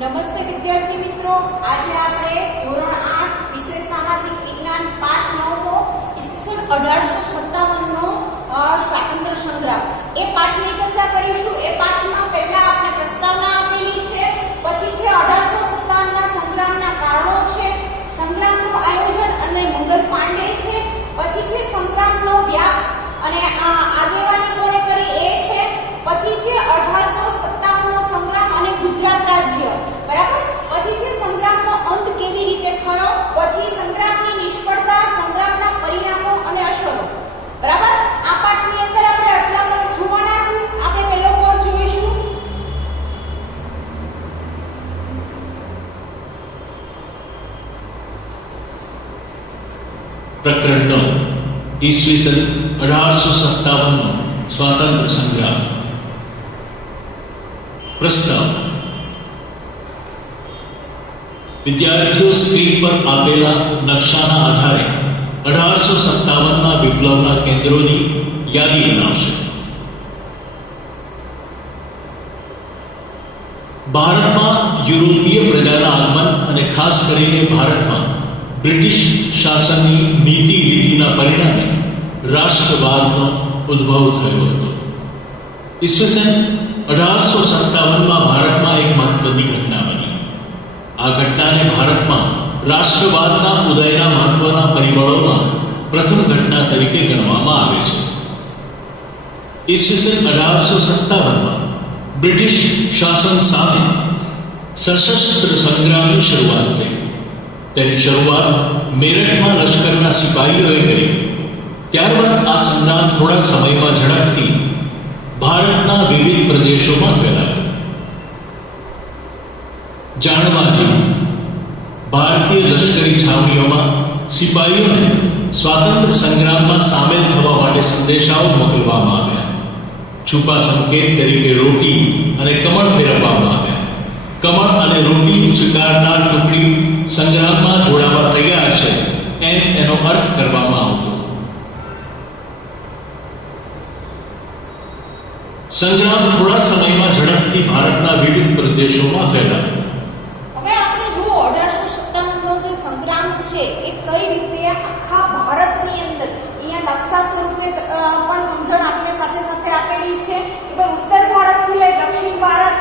નમસ્તે વિદ્યાર્થી મિત્રો, આજે આપણે ધોરણ 8 વિષય સામાજિક વિજ્ઞાન પાઠ 9મો ઈસવીસન 1857 નો સ્વાતંત્ર્ય સંગ્રામ એ પાઠની ચર્ચા કરીશું। એ પાઠમાં પહેલા આપણે પ્રસ્તાવના આપેલી છે, પછી છે 1857 ના સંગ્રામના કારણો છે, સંગ્રામનું આયોજન અને મંગલ પાંડે છે, પછી છે સંગ્રામનો વ્યાપ અને આગેવાની કોણે કરી એ છે, પછી છે 1857 નો સંગ્રામ અને ગુજરાત રાજ્ય, બરાબર। પછી છે સંગ્રામનો અંત કેવી રીતે થયો, પછી સંગ્રામની નિષ્ફળતા, સંગ્રામના પરિણામો અને અસરો, બરાબર। આ પાઠની અંદર આપણે આટલા પોઈન્ટ જોવાના છે। આપણે પહેલો પોઈન્ટ જોઈશું। પ્રકરણ 9 ઈસવીસન 1857 નો સ્વાતંત્ર્ય સંગ્રામ। પ્રસ્તાવ વિદ્યાર્થીઓ સ્ક્રીન પર આપેલા નકશાના આધારે 1857 ના વિપ્લવના કેન્દ્રોની યાદી બનાવશે। ભારતમાં યુરોપીય પ્રજાના આગમન અને ખાસ કરીને ભારતમાં બ્રિટિશ શાસનની નીતિ રીતિના પરિણામે રાષ્ટ્રવાદનો ઉદ્ભવ થયો હતો। ઈસવીસન 1857 ભારતમાં એક મહત્વની ઘટના બની। આ ઘટનાને ભારતમાં રાષ્ટ્રવાદના ઉદયના મહત્વના પરિબળોમાં પ્રથમ ઘટના તરીકે ગણવામાં આવે છે। ઈસવીસન 1857 બ્રિટિશ શાસન સામે સશસ્ત્ર સંગ્રામની શરૂઆત થઈ। તેની શરૂઆત મેરઠમાં લશ્કરના સિપાહીઓએ કરી। ત્યારબાદ આ સંગ્રામ થોડા સમયમાં ઝડપથી ભારતના વિવિધ પ્રદેશોમાં ફેલાયો। જાણવા જેવું, ભારતીય લશ્કરી છાવણીઓમાં સિપાહીઓને સ્વાતંત્ર્ય સંગ્રામમાં સામેલ થવા માટે સંદેશાઓ મોકલવામાં આવ્યા। છુપા સંકેત તરીકે રોટી અને કમળ ફેરવવામાં આવ્યા। કમળ અને રોટી સ્વીકારનાર ટુકડી સંગ્રામમાં જોડાવા તૈયાર છે એનો અર્થ કરવામાં આવતો। સંગ્રામ થોડા સમયમાં ઝડપથી ભારતના વિવિધ પ્રદેશોમાં ફેલાયો। હવે આપણે જો 1857 નો જે સંગ્રામ છે એ કઈ રીતે આખા ભારતની અંદર અહીંયા નકશા સ્વરૂપે પણ સમજણ આપણે સાથે સાથે આપેલી છે કે ભાઈ ઉત્તર ભારતથી લઈ દક્ષિણ ભારત,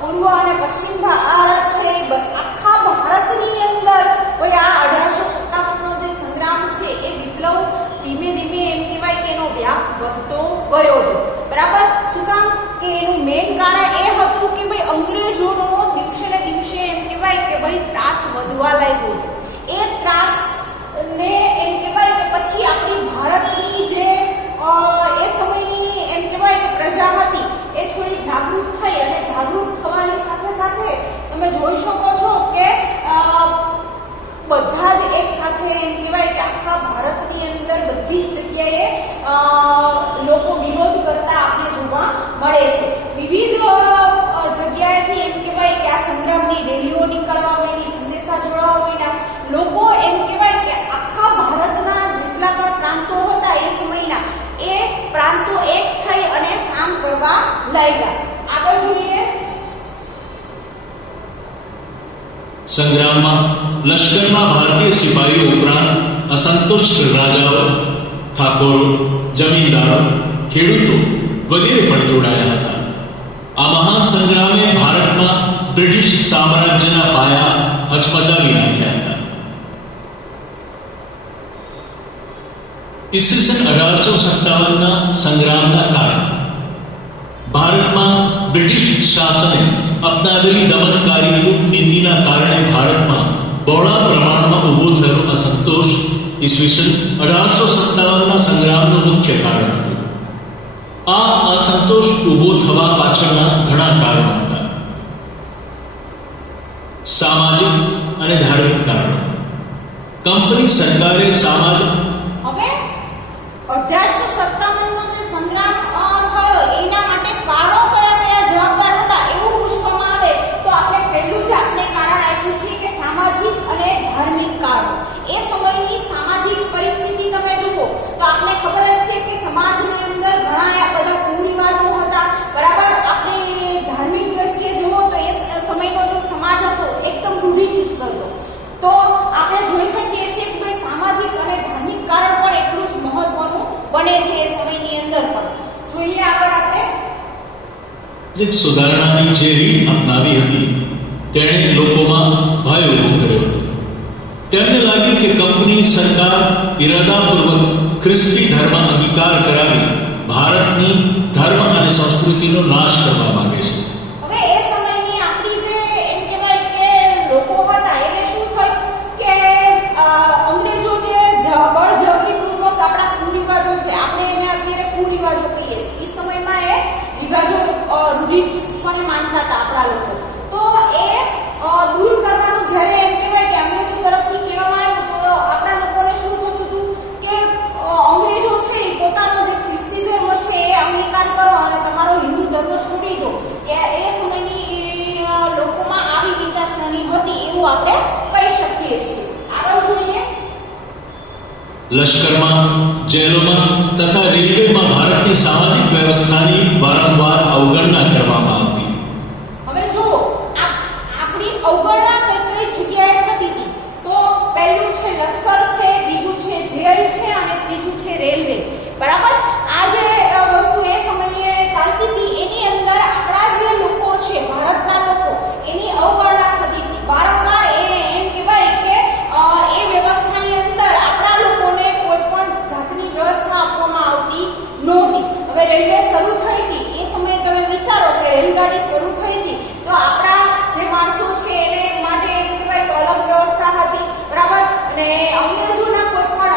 પૂર્વ અને પશ્ચિમ ભારત છે, આખા ભારતની અંદર ભાઈ આ 1857 નો જે સંગ્રામ છે એ વિપ્લવ ધીમે ધીમે એમ કહેવાય કે એનો વ્યાપ વધતો ગયો હતો, બરાબર। શું કામ કે એનું મેઇન કારણ એ હતું કે ભાઈ અંગ્રેજોનો દિવસે ને દિવસે એમ કહેવાય કે ભાઈ ત્રાસ વધવા લાગ્યો। એ ત્રાસ ને એમ કહેવાય કે પછી આપણી ભારતની જે એ સમયની એમ કહેવાય કે પ્રજા હતી એ થોડી જાગૃત થઈ અને જાગૃત થવાની સાથે સાથે તમે જોઈ શકો છો કે બધા જ એક સાથે એમ કહેવાય કે આખા ભારતની અંદર બધી જ જગ્યાએ લોકો વિરોધ કરતા આપણે જોવા મળે છે। વિવિધ જગ્યાએથી એમ કહેવાય કે આ સંગ્રામની રેલીઓ નીકળવા માંડી, સંદેશા જોડાવા માંડ્યા। લોકો એમ કહેવાય કે આખા ભારતના જેટલા પણ પ્રાંતો હતા એ સમયના એ પ્રાંતો એક થઈ અને કામ કરવા લાગ્યા। આગળ જોઈએ। સંગ્રામમાં લશ્કરમાં ભારતીય સિપાહીઓ ઉપરાંત અસંતુષ્ટ રાજાઓ, ઠાકોરો, જમીનદારો, ખેડૂતો વગેરે પણ જોડાયા હતા। આ મહાન સંગ્રામે ભારતમાં બ્રિટિશ સામ્રાજ્યના પાયા હચમચાવી નાખ્યા હતા। ઈસવીસન 1857 સંગ્રામના કારણે ભારતમાં બ્રિટિશ શાસને અપનાવેલી દમનકારી કૂટનીતિના કારણે ભારતમાં બહોળા પ્રમાણમાં ઊભો થયેલો અસંતોષ ઈસવીસન 1857 સંગ્રામનું મુખ્ય કારણ હતું। આ અસંતોષ ઊભો થવા પાછળના ઘણા કારણો હતા। સામાજિક અને ધાર્મિક કારણો। કંપની સરકારે સામાજિક હવે 1857 નો જે સંગ્રામ થયો એના માટે કારણો કયા કયા જવાબદાર હતા એવું પૂછવામાં આવે તો આપણે પહેલું જ આપણે કારણ આપ્યું છે કે સામાજિક અને ધાર્મિક કારણો। એ સમયની સામાજિક પરિસ્થિતિ તમે જુઓ તો આપને ખબર જ છે કે સમાજની અંદર ઘણા બધા કુરિવાજો હતા, બરાબર। આપણે ધાર્મિક દ્રષ્ટિએ જુઓ તો એ સમયનો જે સુધારણાની જે રીત અપનાવી હતી તેણે લોકોમાં ભય ઊભો કર્યો હતો. તેમને લાગ્યું કે કંપની સરકાર ઇરાદાપૂર્વક ખ્રિસ્તી ધર્મ અંગીકાર કરાવી ભારતની ધર્મ અને સંસ્કૃતિનો નાશ કરવા માંગે છે. હવે એ સમયની આપણી જે એમ કહેવાય કે લોકો હતા એને શું થયું કે અંગ્રેજો જે બળજબરીપૂર્વક આપણા કુરિવાજો છે, આપણે એને અત્યારે કુરિવાજો કહીએ છીએ, એ સમયમાં એ રિવાજો રૂઢિચુસ્તપણે માનતા હતા આપણા લોકો. તો એ દૂર કરવાનું જ્યારે એમ કહેવાય કે અંગ્રેજો તરફથી કહેવામાં આવ્યું તો આપણા લોકોને શું થતું હતું કે અંગ્રેજો છે એ પોતાનો જે ખ્રિસ્તી ધર્મ છે એ અંગીકાર કરો અને તમારો હિન્દુ ધર્મ છોડી દો. એ સમયની લોકોમાં આવી વિચારસરણી હતી એવું આપણે કહી શકીએ છીએ. આગળ જોઈએ. લશ્કરમાં, જેલોમાં તથા રેલવેમાં ભારતની સામાજિક વ્યવસ્થાની વારંવાર અવગણના કરવામાં આવતી. હવે જો આપણી અવગણના કઈ જગ્યાએ થતી હતી તો પહેલું છે લશ્કર છે, બીજું છે જેલ છે અને ત્રીજું છે રેલવે. બરાબર. આ જે વસ્તુ એ સમયે ચાલતી હતી એની અંદર આપણા જે લોકો છે, ભારતના લોકો, એની અવગણના થતી હતી. વારંવાર એમ કહેવાય કે એ વ્યવસ્થાની અંદર આપણા લોકોને કોઈ પણ જાતની વ્યવસ્થા આપવામાં આવતી નહોતી. હવે રેલવે શરૂ થઈ હતી એ સમયે તમે વિચારો કે રેલગાડી શરૂ થઈ હતી તો આપણા જે માણસો છે એને માટે એમ કહેવાય કે અલગ વ્યવસ્થા હતી. બરાબર. અને અંગ્રેજોના કોઈ પણ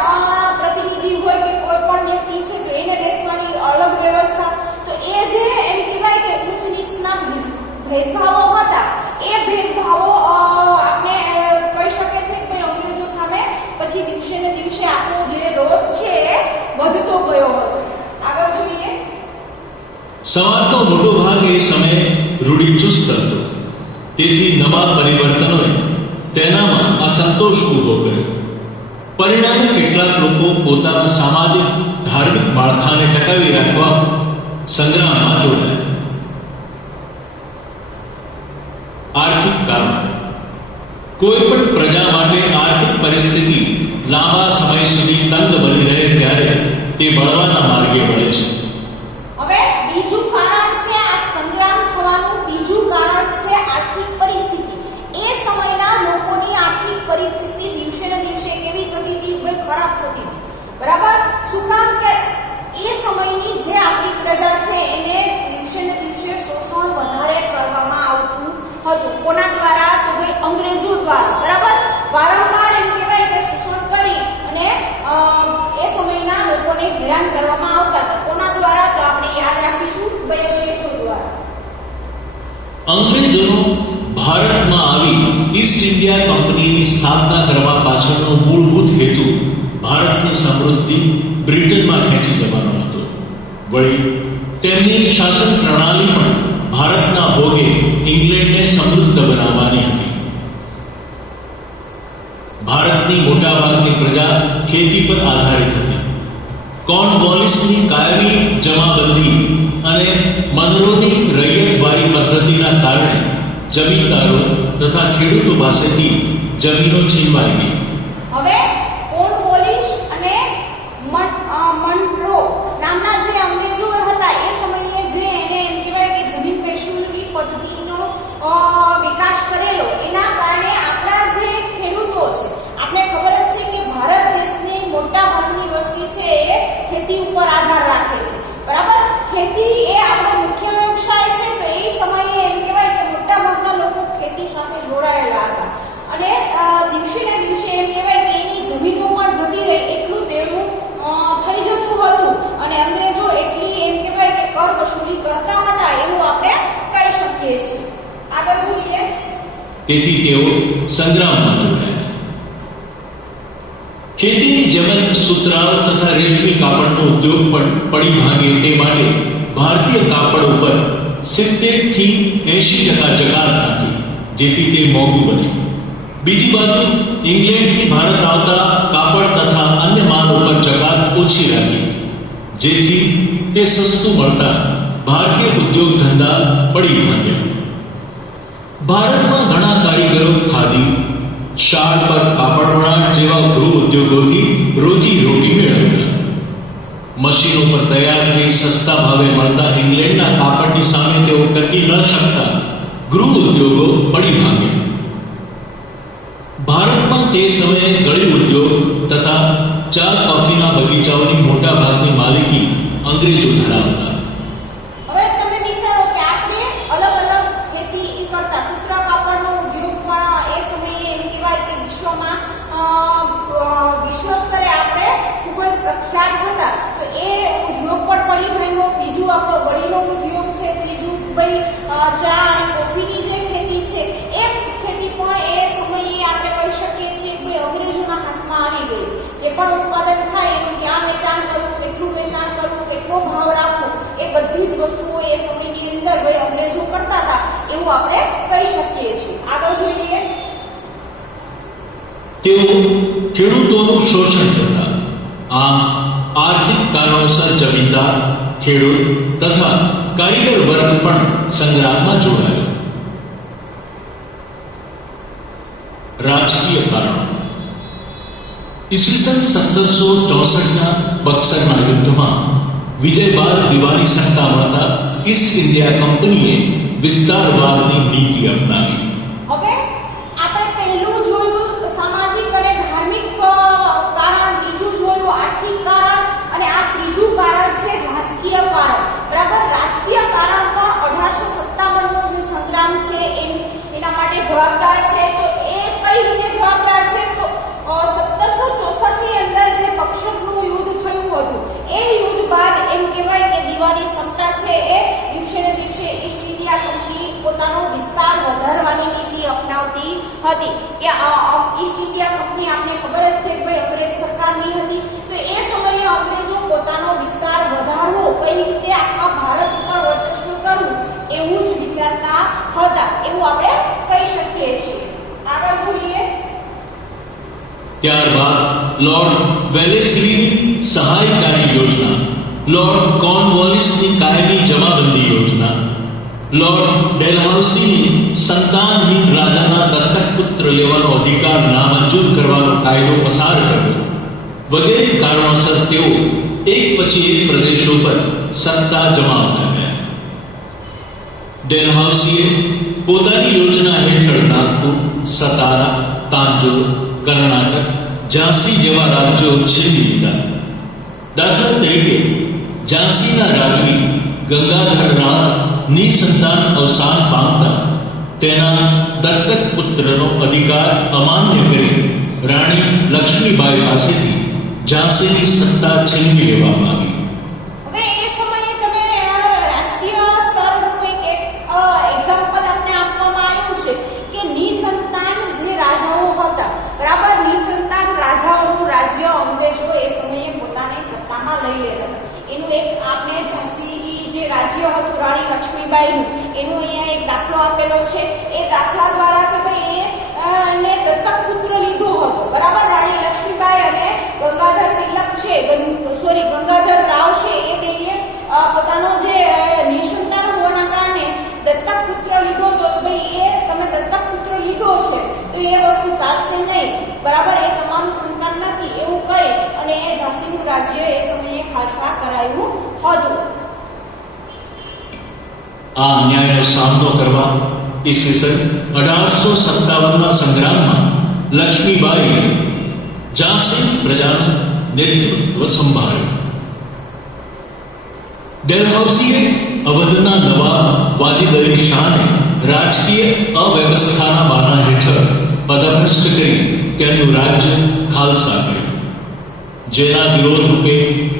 પ્રતિનિધિ હોય કે કોઈ પણ વ્યક્તિ છે તો એને બેસવાની અલગ વ્યવસ્થા. તો એ જે એમ કહેવાય કે ઉચ્ચ નીચના ભેદભાવો હતા એ ભેદભાવો આપણે કહી શકે છે કે અંગ્રેજો સામે પછી દિવસે ને દિવસે આપણો જે રોષ છે એ વધતો ગયો હતો. આગળ જોઈએ. સમાજનો મોટો ભાગ એ સમયે રૂઢિચુસ્ત હતો. તેથી નવા પરિવર્તનોએ તેનામાં અસંતોષ ઊભો કર્યો. પરિણામે કેટલાક લોકો પોતાના સામાજિક ધાર્મિક માળખાને ટકાવી રાખવા સંગ્રામમાં જોડાયા. આર્થિક કારણ. કોઈ પણ પ્રજા માટે આર્થિક પરિસ્થિતિ લાંબા સમય સુધી તંગ બની રહે ત્યારે તે બળવાના માર્ગે વળે છે. હવે બીજું કારણ છે આ સંગ્રામ થવાનું બીજું કારણ છે આર્થિક પરિસ્થિતિ. એ સમયના લોકોની આર્થિક પરિસ્થિતિ દિવસે ને દિવસે કેવી થતી હતી? ભાઈ ખરાબ થતી હતી. બરાબર. શું કામ કે એ સમયની જે આપણી પ્રજા છે એને દિવસે ને દિવસે શોષણ વધારે કરવામાં આવતું હતું. કોના દ્વારા? તો ભાઈ અંગ્રેજો દ્વારા. બરાબર. વારંવાર એમ કહેવાય કે શોષણ કરી અને એ સમયના લોકોને હેરાન કરવામાં આવતા હતા. કોના દ્વારા? તો આપણે યાદ રાખીશું ભાઈ અંગ્રેજો દ્વારા. અંગ્રેજોનો ભારતમાં આવી ઈસ્ટ ઇન્ડિયા કંપનીની સ્થાપના કરવા પાછળનો મૂળભૂત હેતુ ભારતની સમૃદ્ધિ બ્રિટનમાં ખેંચી જવાનો હતો. વળી તેમની શાસન પ્રણાલી પણ ભારતના ભોગે ઇંગ્લેન્ડને સમૃદ્ધ બનાવવાની હતી. ભારતની મોટાભાગની પ્રજા ખેતી પર આધારિત હતી. કોર્નવોલિસની કાયમી જમાબંધી અને મનરોની રૈયતવારી પદ્ધતિના કારણે જમીનદારો તથા ખેડૂતો પાસેથી જમીનો છીનવાઈ ગઈ. હવે કોર્નવોલિસ અને મનરો નામના જે અંગ્રેજો હતા એ સમયે જે એને એમ કહેવાય કે જમીન વહેંચણી પદ્ધતિનો વિકાસ કરેલો એના કારણે આપણા જે ખેડૂતો છે, આપણે ખબર જ છે કે ભારત દેશની મોટા ભાગની વસ્તી છે એ ખેતી ઉપર આધાર રાખે છે. બરાબર. ખેતી એ આપણો મુખ્ય વ્યવસાય છે. તો એ સમયે એમ કહેવાય કે મોટા ભાગના લોકો ખેતી સાથે જોડાયેલા હતા અને દિવસે ને દિવસે એમ કહેવાય કે એની જમીનો પણ જતી રહી એટલું દેવું થઈ જતું હતું અને અંગ્રેજો એટલી એમ કહેવાય કે કર વસૂલી કરતા હતા એવું આપણે કહી શકીએ છીએ. આગળ જોઈએ. તેથી તેઓ સંગ્રામમાં જોડાયા. ખેતીની જેમ સુતરાઉ તથા રેશમી કાપડનો ઉદ્યોગ પણ પડી ભાગે તે માટે ભારતીય કાપડ ઉપર 70 થી 80% જકાત નાખી, જેથી તે મોંઘું બને. બીજી બાજુ ઇંગ્લેન્ડથી ભારત આવતા કાપડ તથા અન્ય માલ ઉપર જકાત ઓછી રાખી, જેથી તે સસ્તું મળતા ભારતીય ઉદ્યોગ ધંધા પડી ભાગ્યા. ભારતમાં ઘણા કારીગરો ખાદી, શાળ પર કાપડ વણાટ જેવા ગૃહ ઉદ્યોગોથી રોજી રોટી મેળવતા. મશીનો પર તૈયાર થઈ સસ્તા ભાવે મળતા ઇંગ્લેન્ડના કાપડની સામે તેઓ ટકી ગૃહ ઉદ્યોગો પડી ભાગ્યા. ભારતમાં તે સમયે કળી ઉદ્યોગ તથા ચા કોફીના બગીચાઓની મોટા ભાગની માલિકી અંગ્રેજો ધરાવતા. હવે તમે વિચારો કે આપણે અલગ અલગ ખેતી કરતા સૂત્ર કાપડનો ઉદ્યોગ પણ એ સમયે એમ કહેવાય કે વિશ્વમાં વિશ્વ સ્તરે આપણે ખૂબ જ પ્રખ્યાત હતા. તો એ ઉદ્યોગ પણ પડી ભાંગ્યો. બીજું આપણો વડીનો ઉદ્યોગ છે. ત્રીજું ભાઈ ચા અને કોફીની જે ખેતી છે એ ખેતી પણ એ સમયે આપણે કહી શકીએ છીએ કે અંગ્રેજોના હાથમાં આવી ગઈ. જે પણ ઉત્પાદન થાય એનું ક્યાં વેચાણ કરવું, કેટલું વેચાણ કરવું, કેટલો ભાવ રાખવો, એ બધી જ વસ્તુઓ એ સમયની અંદર ભાઈ અંગ્રેજો કરતા હતા એવું આપણે કહી શકીએ છીએ. આગળ જોઈએ. તેઓ ખેડૂતોનું શોષણ કરતા. આમ આર્થિક કારણોસર જમીનદાર, ખેડૂત તથા કારીગર વર્ગ પણ સંગ્રામમાં જોડાયો. રાજકીય કારણો. ઈસવીસન 1764ના બક્સરના યુદ્ધમાં વિજય બાદ દિવાળી સત્તા મળતા ઈસ્ટ ઇન્ડિયા કંપનીએ વિસ્તારવાદની નીતિ અપનાવી. હવે આપણે પહેલું જોયું સામાજિક અને ધાર્મિક કારણ, બીજું જોયું આર્થિક કારણ અને આ ત્રીજું કારણ છે રાજકીય કારણ. બરાબર. રાજકીય કારણ પણ 1857નો જે સંગ્રામ છે એના માટે જવાબદાર છે. તો એ કઈ રીતે જવાબદાર છે? તો 1764ની અંદર જે પક્ષકનું યુદ્ધ થયું હતું એ યુદ્ધ બાદ એમ કહેવાય કે દીવાની ક્ષમતા છે એ દિવસે ને દિવસે ઈસ્ટ ઇન્ડિયા કંપની પોતાનો વિસ્તાર વધારવાની નીતિ અપનાવતી હતી. કે ઈસ્ટ ઇન્ડિયા કંપની આપને ખબર જ છે ભાઈ અંગ્રેજ સરકારની હતી. તો એ સમયે અંગ્રેજો પોતાનો વિસ્તાર વધારવો, કઈ રીતે આખા ભારત ઉપર વર્ચસ્વ કરવું એવું જ વિચારતા હતા એવું આપણે કહી શકીએ છીએ. આગળ જોઈએ. ત્યારબાદ લોર્ડ વેલેસ્લીની સહાયકારી યોજના, લોર્ડ કોર્નવોલિસની કાયમી જમાબંધી યોજના, લોર્ડ ડેલહાઉસીની સંતાનહીન રાજાના દત્તક પુત્ર લેવાનો અધિકાર નામંજૂર કરવાનો કાયદો પસાર કર્યો વગેરે કારણોસર તેઓ એક પછી એક પ્રદેશો પર સત્તા જમાવતા ગયા. ડેલહાઉસીએ પોતાની યોજના હેઠળ નાગપુર, સતારા, તાંજોર, કર્ણાટક, ઝાંસી જેવા રાજ્યો છીનવી લીધા. દાખલા તરીકે ઝાંસીના રાજવી ગંગાધર રાવ નિસંતાન અવસાન પામતા તેના દત્તક પુત્રનો અધિકાર અમાન્ય કરી રાણી લક્ષ્મીબાઈ પાસેથી ઝાંસીની સત્તા છીનવી લેવામાં આવી. હવે એ સમયે તમે રાજકીય સ્તરનું એક એક્ઝામ્પલ આપને આપવામાં આવ્યું છે કે નિસંતાન જે રાજાઓ હતા, બરાબર, નિસંતાન રાજાઓનું રાજ્ય અંગ્રેજો એ સમયે પોતાની સત્તામાં લઈ લેતા હતા. એનું એક આપણે ઝાંસી જે રાજ્ય હતું રાણી લક્ષ્મીબાઈનું એનો અહીંયા એક દાખલો આપેલો છે. એ દાખલા દ્વારા કે ભાઈ એને દત્તક પુત્ર લીધો હતો, બરાબર. રાણી લક્ષ્મીબાઈ અને ગંગાધર તિલક છે, ગંગાધર રાવ છે, એ બેને પોતાનો જે નિસંતાન હોવાના કારણે દત્તક પુત્ર લીધો તો ભાઈ એ તમે દત્તક પુત્ર લીધો છે તો એ વસ્તુ ચાલશે નહીં, બરાબર, એ તમારું સંતાન નથી એવું કહી અને એ ઝાંસીનું રાજ્ય એ સમયે ખાલસા કરાયું હતું. આ અન્યાયનો સામનો કરવા ઈસવીસન 1857ના સંગ્રામમાં લક્ષ્મીબાઈએ ઝાંસી પ્રજાનું નેતૃત્વ સંભાળ્યું. ડેલહાઉસીએ અવધના નવાબ વાજિદ અલી શાહને રાજકીય અવ્યવસ્થાના બહાના હેઠળ પદભ્રષ્ટ કરી તેમનું રાજ્ય ખાલસા કર્યું. જેના વિરોધ રૂપે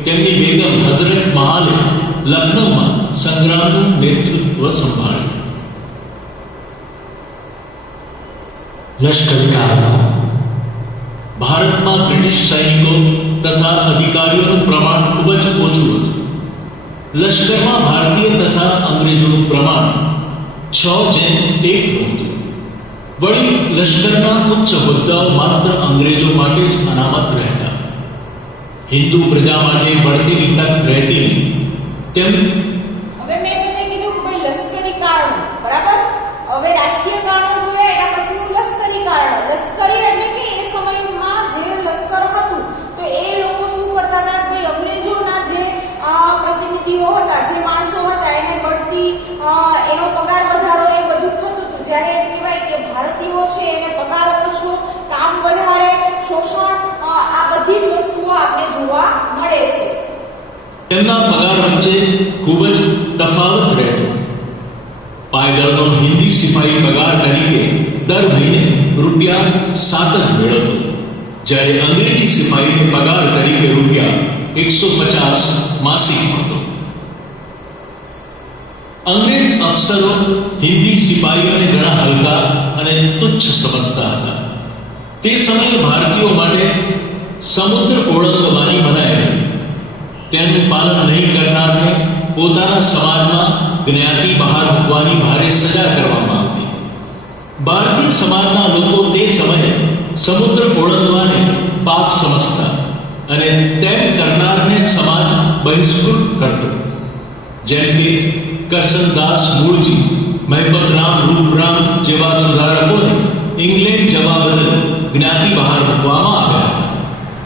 તેમની બેગમ હઝરત મહાલે લખનૌમાં સંગ્રામનું નેતૃત્વ સંભાળ્યું. લશ્કરી કારનામા. ભારતમાં બ્રિટિશ સૈનિકો તથા અધિકારીઓનું પ્રમાણ ખૂબ જ ઓછું હતું. લશ્કરમાં ભારતીય તથા અંગ્રેજોનું પ્રમાણ 6:1 હતું. વળી લશ્કરના ઉચ્ચ હોદ્દાઓ માત્ર અંગ્રેજો માટે જ અનામત રહેતા. હિન્દુ પ્રજા માટે બઢતીની તક રહેતી નહીં. તેમ હવે મેં તમને કીધું કે ભાઈ લશ્કરી કારણો, બરાબર. હવે રાજકીય કારણો જોયા, એના પછીનું લશ્કરી કારણો. લશ્કરી એટલે કે એ સમયમાં જે લશ્કર હતું તો એ લોકો શું કરતા હતા, ભાઈ અંગ્રેજોના જે પ્રતિનિધિઓ હતા, જે માણસો હતા, એને બઢતી, એનો પગાર વધારો, એ બધું થતું શોષણ, આ બધી જ વસ્તુઓ આપણે જોવા મળે છે. તેમના પગાર વચ્ચે ખૂબ જ તફાવત રહેતો. પાયદળનો હિન્દી સિપાહી પગાર તરીકે દર મહિને ₹7 જ મેળવતો, જ્યારે અંગ્રેજી સિપાહીને પગાર તરીકે ₹150 માસિક મળતો. અંગ્રેજ અફસરો હિન્દી સિપાહીઓને ઘણા હલકા અને તુચ્છ સમજતા હતા. તે સમયે ભારતીયો માટે સમુદ્ર ઓળંગવાની મનાઈ હતી. તેનું પાલન નહીં કરનારને પોતાના સમાજમાં જ્ઞાતિ બહાર મૂકવાની ભારે સજા કરવામાં આવતી. ભારતીય સમાજના લોકો તે સમયે સમુદ્ર ઓળંગવાને પાપ સમજતા અને તેમ કરનારને સમાજ બહિષ્કૃત કરતો. જેમ કે કરસનદાસ મૂળજી, મહેપતરામ રૂપરામ જેવા સુધારકોને ઇંગ્લેન્ડ જવા બદલ જ્ઞાતિ બહાર મૂકવામાં આવ્યા હતા.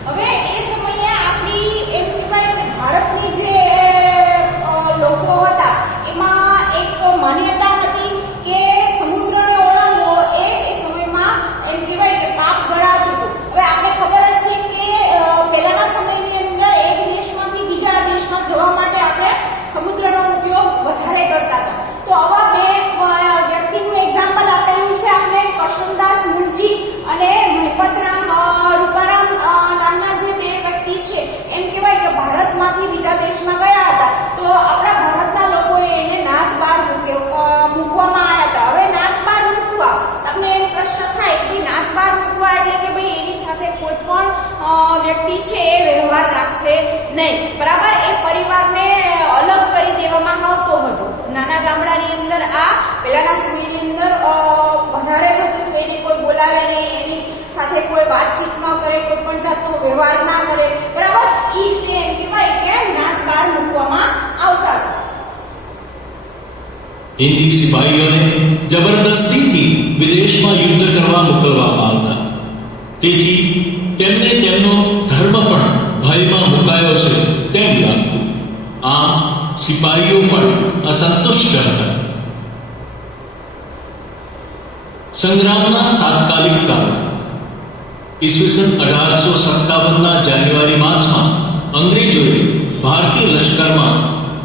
હવે એ સમયે આપણી એમ કહેવાય કે ભારતની જે લોકો હતા એમાં એક માન્યતા હતી કે સમુદ્રને ઓળંગવો એ સમયમાં એમ કહેવાય કે પાપ ગણાતું હતું. હવે આપણે ખબર જ છે કે પહેલાના સમયની અંદર એક દેશમાંથી બીજા દેશમાં જવા માટે આપણે સમુદ્રનો ઉપયોગ વધારે કરતા હતા. તો આવા બે વ્યક્તિનું એક્ઝામ્પલ આપેલું છે આપણે, કરસનદાસ મૂળજી અને મહેપતરામ રૂપારામ નામના જે બે વ્યક્તિ છે. એમ કહેવાય કે ભારતમાંથી બીજા દેશમાં ગયા હતા, તો આપણા ભારતના લોકોએ એને નાત બાર મૂકવામાં આવ્યા હતા. હવે નાત બાર મૂકવા, તમને એમ પ્રશ્ન થાય કે નાત બાર મૂકવા એટલે કે ભાઈ એની સાથે કોઈ પણ વ્યક્તિ છે એ વ્યવહાર રાખશે નહીં, બરાબર. એ પરિવારને અલગ કરી દેવામાં આવતો હતો. નાના ગામડાની અંદર આ પહેલાના સમયની અંદર વધારે થતું હતું. એને કોઈ બોલાવે નહીં, એની સાથે કોઈ વાતચીત ન કરે, કોઈ પણ જાતનો વ્યવહાર ના કરે, બરાબર. એ રીતે એમ કહેવાય કે નાત બહાર મૂકવામાં આવતા હતા. હિન્દી સિપાહીઓને જબરદસ્તીથી વિદેશમાં યુદ્ધ કરવા મોકલવામાં આવતા. તેથી તેમને તેમનો ધર્મ પણ ભયમાં મુકાયો છે તેમ લાગતું. આમ સિપાહીઓ પણ અસંતુષ્ટ હતા. સંગ્રામના તાત્કાલિક કારણ. ઈસવીસન 1857ના જાન્યુઆરી માસમાં અંગ્રેજોએ ભારતીય લશ્કરમાં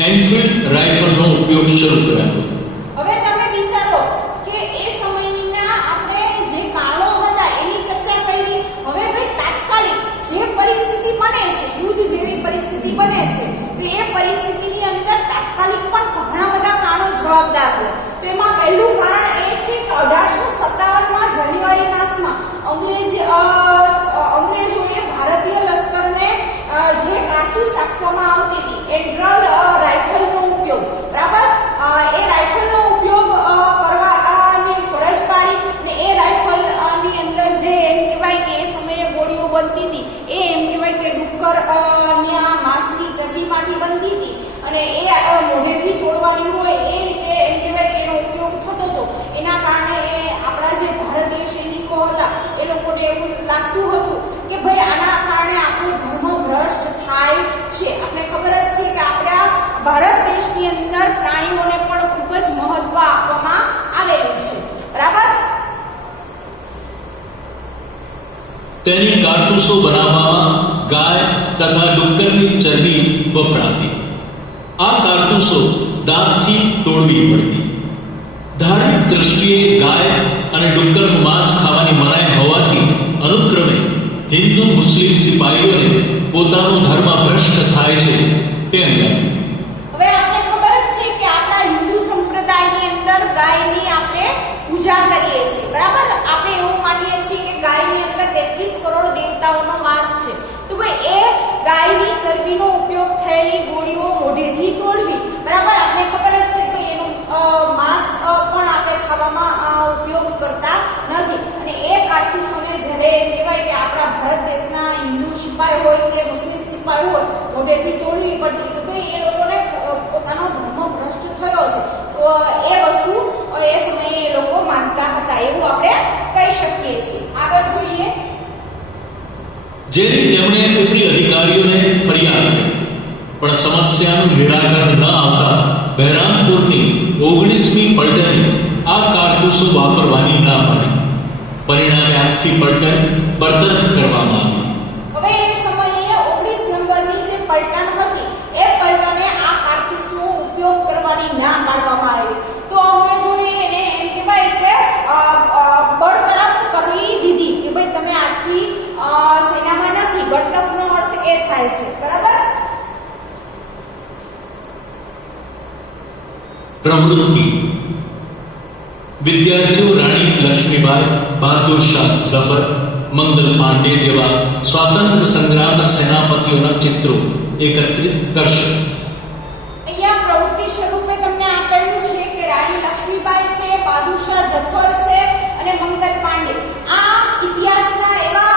એનફિલ્ડ રાઇફલનો ઉપયોગ શરૂ કર્યો. હવે તમે વિચારો કે એ સમયના આપણે જે કારણો હતા એની ચર્ચા કરી. હવે ભાઈ તાત્કાલિક જે પરિસ્થિતિ બને છે, યુદ્ધ જેવી પરિસ્થિતિ બને છે, તો એ પરિસ્થિતિની અંદર તાત્કાલિક પણ ઘણા બધા કારણો જવાબદાર હોય. તો એમાં પહેલું કારણ એ છે કે 1857માં જાન્યુઆરી માસમાં અંગ્રેજોએ ભારતીય લશ્કરને જે કારતૂસ આપવામાં આવતી હતી એન્ડ્રલ રાઇફલનો ઉપયોગ, બરાબર, એ રાઇફલનો ઉપયોગ કરવાની ફરજ પાડી. ને એ રાઇફલની અંદર જે એમ કહેવાય કે એ સમયે ગોળીઓ બનતી હતી એ એમ કહેવાય કે ડુક્કર માંસની ચરબીમાંથી બનતી હતી અને એ મોઢેથી તોડવાની હોય એ રીતે એમ કહેવાય કે એનો ઉપયોગ થતો હતો. એના કારણે આપણા જે ભારતીય સૈનિકો હતા એ લોકોને એવું લાગતું હતું કે ભાઈ આના કારણે આપણો ધર્મ ભ્રષ્ટ થાય છે. આપણે ખબર જ છે કે આપણા ભારત દેશની અંદર પ્રાણીઓને પણ ખૂબ જ મહત્વ આપવામાં આવેલું છે, બરાબર. તેની કારતૂસો બનાવવામાં ગાય તથા ડુક્કરની ચરબી વપરાતી. આ કારતૂસો દાંતથી તોડવી પડતી. ધાર્મિક દ્રષ્ટિએ ગાય અને ડુક્કરનું માંસ ખાવાની મનાઈ હોવાથી અનુક્રમે હિન્દુ મુસ્લિમ સિપાહીઓને પોતાનો ધર્મ ભ્રષ્ટ થાય છે તેમ લાગ્યું. હવે આપણે ખબર જ છે કે આપણા હિન્દુ સંપ્રદાયની અંદર ગાયની આપણે પૂજા કરીએ છીએ, બરાબર. આપણે એવું માનીએ છીએ કે ગાયની અંદર 33 કરોડ દેવતાઓનો વાસ છે. તો ભાઈ એ ગાયની ચરબીનો ઉપયોગ થયેલી ગોળીઓ મોઢેથી તોડવી, બરાબર. આપણે ખબર જ છે કે એનું માંસ પણ આપણે ખાવામાં ઉપયોગ કરતા નથી. અને એ કારતૂસોને જ્યારે એમ કહેવાય કે આપણા ભારત દેશના હિન્દુ સિપાહી હોય કે મુસ્લિમ સિપાહી હોય મોઢેથી તોડવી પડતી કે ભાઈ એ લોકોને પોતાનો ધર્મ ભ્રષ્ટ થયો છે. તો એ વસ્તુ એ સમયે એ લોકો માનતા હતા એવું આપણે કહી શકીએ છીએ. આગળ જોઈએ. જેથી તેમણે ઉપરી અધિકારીઓને ફરિયાદ કરી, પણ સમસ્યાનું નિરાકરણ ન આવતા બહેરામપુરની 19મી પલટને આ કારતૂસો વાપરવાની ના પાડી. પરિણામે આખી પલટન બરતરફ કરવામાં આવી. હવે એ સમયે 19 નંબરની જે પલટન હતી એ પલટને આ કારતૂસનો ઉપયોગ કરવાની ના પાડવામાં આવી. તો અંગ્રેજોએ એને એમ કહેવાય કે બરતરફ કરી દીધી કે ભાઈ તમે આથી સેનામાં નથી. બરતરફનો અર્થ એ થાય છે, બરાબર. પ્રવૃત્તિ. વિદ્યાર્થીઓ રાણી લક્ષ્મીબાઈ, બહાદુર શાહ ઝફર, મંગલ પાંડે જેવા સ્વાતંત્ર્ય સંગ્રામના સેનાપતિઓના ચિત્રો એકત્રિત કરશે. અહીંયા પ્રવૃત્તિ સ્વરૂપે તમને આપેલું છે કે રાણી લક્ષ્મીબાઈ છે, બહાદુર શાહ ઝફર છે અને મંગલ પાંડે. આ ઇતિહાસના એવા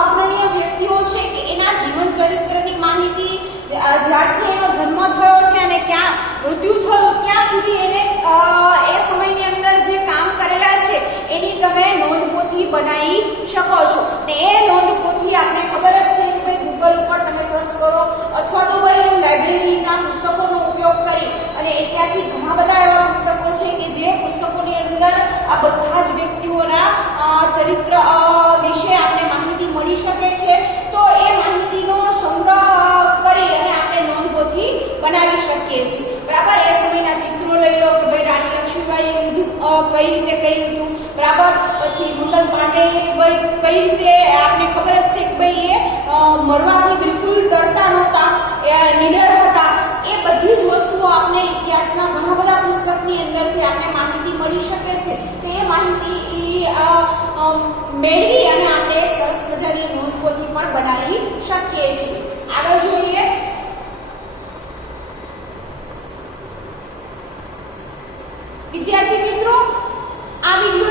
અગ્રણીય વ્યક્તિઓ છે કે એના જીવન ચરિત્રની માહિતી જ્યારથી એનો જન્મ થયો છે અને ક્યાં મૃત્યુ થયું ત્યાં સુધી એને એ સમયની અંદર જે કામ કરેલા છે એની તમે નોંધપોથી બનાવી શકો છો. ને એ નોંધપોથી આપને ખબર જ છે કે ભાઈ ગૂગલ ઉપર તમે સર્ચ કરો અથવા તો ભાઈ લાઇબ્રેરીના પુસ્તકોનો ઉપયોગ કરી અને ઐતિહાસિક ઘણા બધા એવા પુસ્તકો છે કે જે પુસ્તકોની અંદર આ બધા જ વ્યક્તિઓના ચરિત્ર વિશે આપને માહિતી મળી શકે છે. તો એ માહિતીનો સંગ્રહ કરી અને આપણે નોંધપોથી બનાવી શકીએ છીએ, બરાબર. એ સમયના ચિત્રો લઈ લો કે ભાઈ રાણી લક્ષ્મીબાઈએ યુદ્ધ કઈ રીતે કર્યું હતું, બરાબર. પછી મંગલ પાંડે ભાઈ કઈ રીતે આપને ખબર જ છે કે ભાઈ એ મરવાથી બિલકુલ ડરતા નહોતા, એ નિડર હતા. એ બધી જ વસ્તુઓ આપણે ઇતિહાસના ઘણા બધા પુસ્તકની અંદરથી આપણે માહિતી મળી શકે છે. તો એ માહિતી મેળવી અને આપણે એક સરસ મજાની નોંધપોથી પણ બનાવી શકીએ છીએ. આગળ જોઈએ. વિદ્યાર્થી મિત્રો, આ વિડિયો